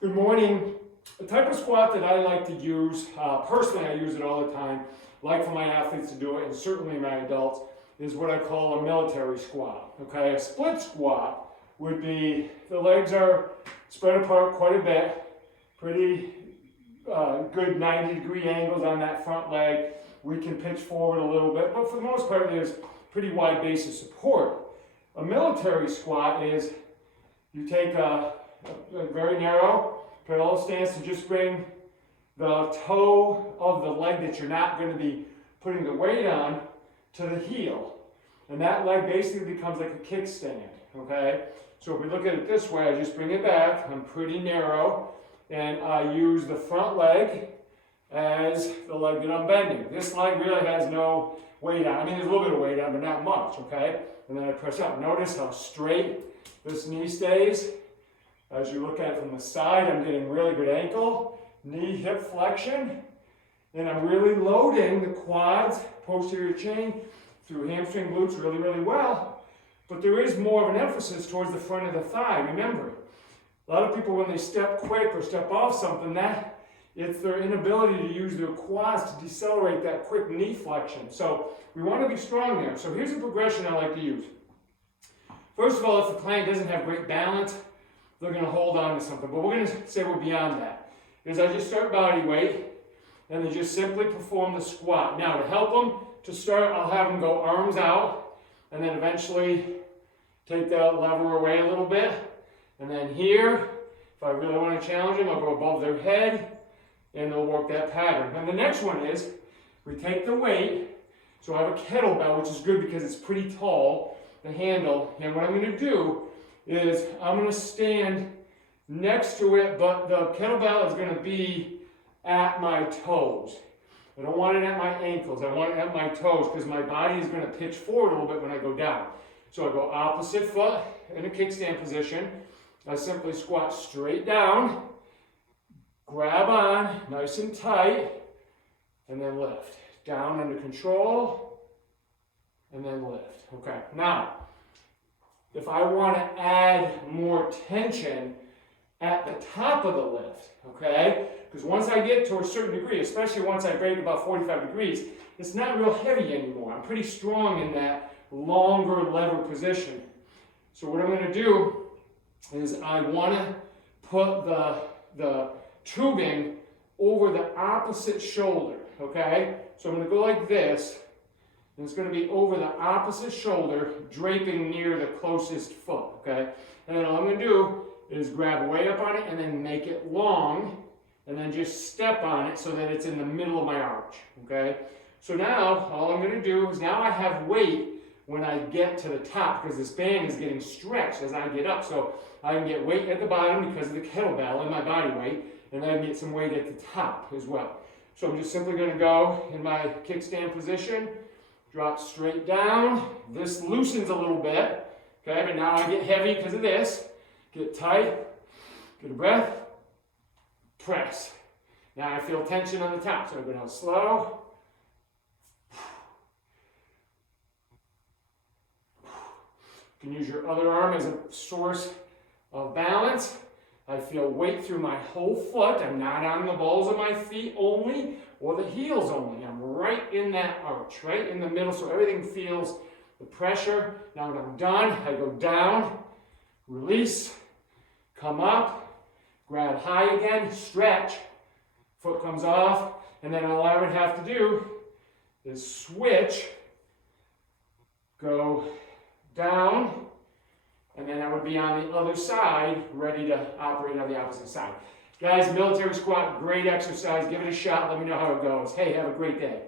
Good morning. The type of squat that I like to use, personally I use it all the time, like for my athletes to do it, and certainly my adults, is what I call a military squat. Okay, a split squat would be the legs are spread apart quite a bit, pretty good 90-degree angles on that front leg. We can pitch forward a little bit, but for the most part there's pretty wide base of support. A military squat is you take a very narrow parallel stance and just bring the toe of the leg that you're not going to be putting the weight on to the heel. And that leg basically becomes like a kickstand, okay? So if we look at it this way, I just bring it back, I'm pretty narrow, and I use the front leg as the leg that I'm bending. This leg really has no weight on. I mean, there's a little bit of weight on, but not much, okay? And then I press up. Notice how straight this knee stays. As you look at it from the side, I'm getting really good ankle, knee, hip flexion, and I'm really loading the quads, posterior chain, through hamstring, glutes really, really well. But there is more of an emphasis towards the front of the thigh. Remember, a lot of people when they step quick or step off something, it's their inability to use their quads to decelerate that quick knee flexion. So we want to be strong there. So here's a progression I like to use. First of all, if the client doesn't have great balance, they're going to hold on to something. But we're going to say we're beyond that. Is I just start body weight, and then just simply perform the squat. Now, to help them to start, I'll have them go arms out, and then eventually take that lever away a little bit. And then here, if I really want to challenge them, I'll go above their head, and they'll work that pattern. And the next one is, we take the weight, so I have a kettlebell, which is good because it's pretty tall, the handle, and what I'm going to do is I'm going to stand next to it, but the kettlebell is going to be at my toes. I don't want it at my ankles, I want it at my toes because my body is going to pitch forward a little bit when I go down. So I go opposite foot in a kickstand position. I simply squat straight down, grab on, nice and tight, and then lift. Down under control, and then lift. Okay, now, if I want to add more tension at the top of the lift, okay? Because once I get to a certain degree, especially once I break about 45 degrees, it's not real heavy anymore. I'm pretty strong in that longer lever position. So what I'm going to do is I want to put the tubing over the opposite shoulder, okay? So I'm going to go like this, and it's going to be over the opposite shoulder, draping near the closest foot, okay? And then all I'm going to do is grab way up on it and then make it long, and then just step on it so that it's in the middle of my arch, okay? So now, all I'm going to do is now I have weight when I get to the top, because this band is getting stretched as I get up. So I can get weight at the bottom because of the kettlebell and my body weight, and then I can get some weight at the top as well. So I'm just simply going to go in my kickstand position, drop straight down. This loosens a little bit, okay? But now I get heavy because of this. Get tight, get a breath, press. Now I feel tension on the top, so I go down slow. You can use your other arm as a source of balance. I feel weight through my whole foot. I'm not on the balls of my feet only or the heels only. I'm right in that arch, right in the middle, so everything feels the pressure. Now when I'm done, I go down, release, come up, grab high again, stretch, foot comes off, and then all I would have to do is switch, go down, and then I would be on the other side, ready to operate on the opposite side. Guys, military squat, great exercise. Give it a shot. Let me know how it goes. Hey, have a great day.